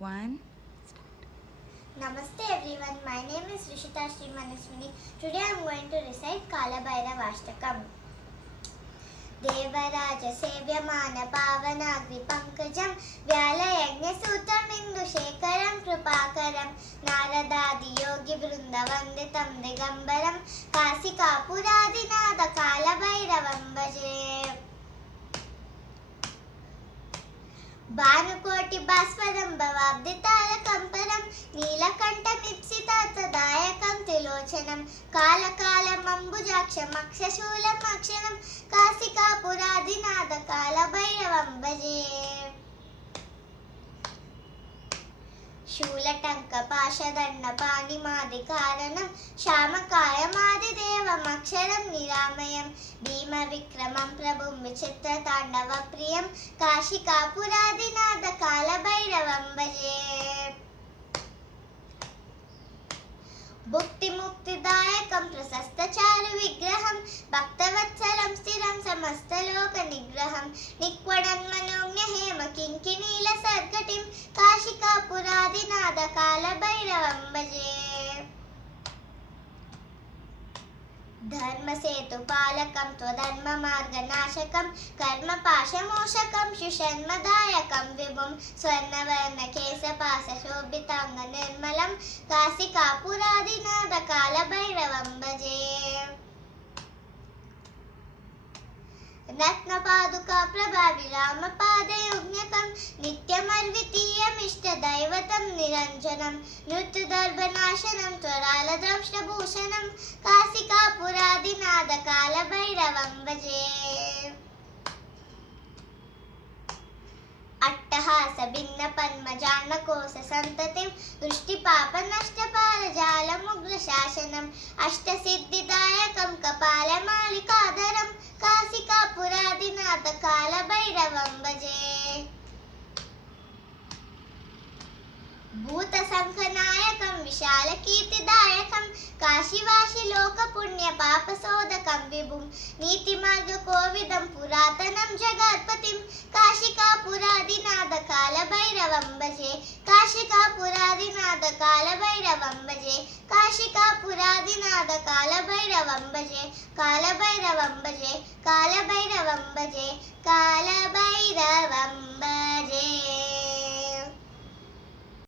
One. Namaste everyone, my name is Rishita Srimanaswini. Today I am going to recite Kalabhairavashtakam. Devaraja సేవ్యమాన పావనాగ్ని పంకజం వ్యాలయజ్ఞ సూత్రమిందు శేఖరం కృపాకరం నారదాది యోగి బృంద వందితం దిగంబరం కాశికాపురాదినాథ కాలభైరవం భజే భానుకోటి భాస్వరం భవాబ్ది తారకంపరం నీలకంఠమిప్సితార్థదాయకం త్రిలోచనం కాలకాలమంబుజాక్షమక్షశూలమక్షరం కాశికాపురాదినాథ కాలభైరవం భజే శూలటంక పాశదండ పాణిమాది కారణం శ్యామకాయమాది దేవమక్షరం నిరామయం భీమ విక్రమం ప్రభుం విచిత్ర తాండవ ప్రియం కాశికాపురాదినాథ కాలభైరవం భజే భుక్తి ముక్తిదాయకం ప్రశస్త చారు విగ్రహం భక్తవత్సలం స్థిరం సమస్తలోక నిగ్రహం నిక్వడన్మనోజ్ఞ హేమ కింకినీల సర్గటిం కాశికాపురాదినాథ కాలభైరవం భజే ధర్మసేతు పాలకం త్వధర్మ మార్గనాశకం కర్మపాశమోషకం శుషన్మదాయకం విభుం స్వర్ణవర్ణ కేశపాశ శోభితాంగ నిర్మలం కాశికాపురాదినాథ కాలభైరవం భజే రత్నపాదుకా ప్రభావిరామ పాదయుగ్నకం నిత్యమర్వితీయమిష్ట దైవతం నిరంజనం నృత్యుదర్భనాశనం త్వరాల ద్రంష్టభూషణం కాశికాపురాదినాథ కాలభైరవం భజే అట్టహాస భిన్న పద్మజాన్నకోశ సంతతిం దృష్టిపాప నష్టపాలజాలముగ్ర శాసనం అష్టసిద్ధిదాయకం కపాలమాలికాధరం కాశికాపురాదినాథ కాలభైరవం భజే భూత సంఖనాయకం విశాల కీర్తిదాయకం కాశీవాసి లోక పుణ్య పాపశోధకం విభుం నీతి మార్గ కోవిదం పురాతనం జగత్పతిం కాశికాపురాదినాథ కాలభైరవం భజే కాశికాపురాదినాథ కాలభైరవం భజే కాశికాపురాదినాథ కాలభైరవం భజే కాలభైరవం భజే కాలభైరవం భజే కాలభైరవం